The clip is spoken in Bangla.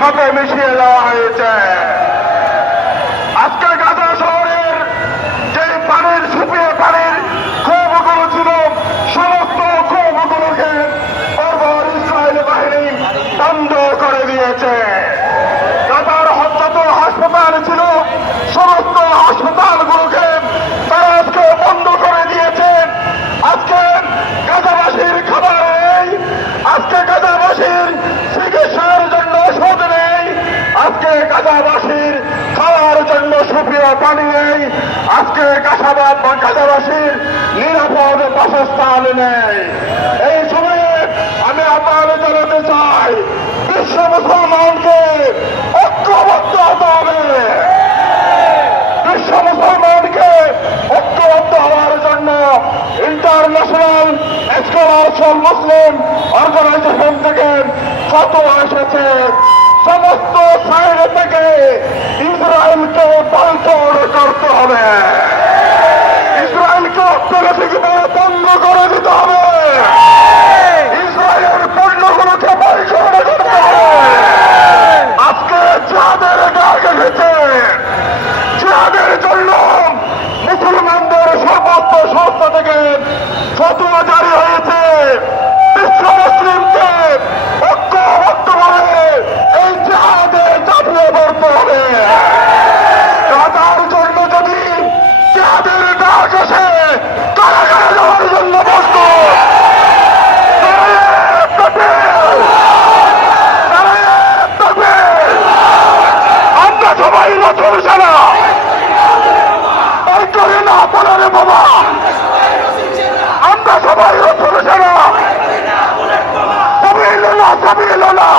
সাথে মিশিয়ে দেওয়া হয়েছে। আজকে গাজা শহরের যে পানির সুপিয়ে পানির ক্ষোভগুলো ছিল, সমস্ত ক্ষোভগুলোকে বর্বর ইসরায়েলি বাহিনী বন্ধ করে দিয়েছে। গাজার যত হাসপাতাল ছিল, সমস্ত হাসপাতালগুলোকে তারা আজকে বন্ধ করে দিয়েছে। আজকে গাজাবাসীর খাবার নেই, আজকে গাজাবাসীর চিকিৎসার জন্য ওষুধ নেই, আজকে গাজাবাসীর খাওয়ার জন্য সুপ্রিয় পানি নেই, আজকে গাজাবাসীর নিরাপদ বাসস্থান নেই। এই সময়ে আমি আপনার জানাতে চাই, বিশ্ব মুসলমানকে ঐক্যবদ্ধ হতে হবে। বিশ্ব মুসলমানকে ঐক্যবদ্ধ হওয়ার জন্য ইন্টারন্যাশনাল স্কলারস অফ মুসলিম অর্গানাইজেশন থেকে ফতোয়া এসেছে। সমস্ত সাইড থেকে ইসরায়েলকে বয়কট করতে হবে, ইসরায়েলকে অর্থনৈতিকভাবে বন্ধ করে দিতে হবে, ইসরায়েলের পণ্যগুলোকে বয়কট করতে হবে। আজকে যাদের ডাক এসেছে, যাদের জন্য মুসলমানদের সমস্ত সংস্থা থেকে ফতোয়া জারি হয়েছে, বিশ্ব মুসলিমকে ঐক্যবদ্ধভাবে এই জিহাদে ঝাঁপিয়ে পড়তে হবে। গাজার জন্য যদি জিহাদের ডাক আসে, কারাগারে যাওয়ার জন্য প্রস্তুত। আমরা সবাই নতুন সেনা করি না বলে রে বাবা, আমরা সবাই নতুন সেনা, সবই লোলা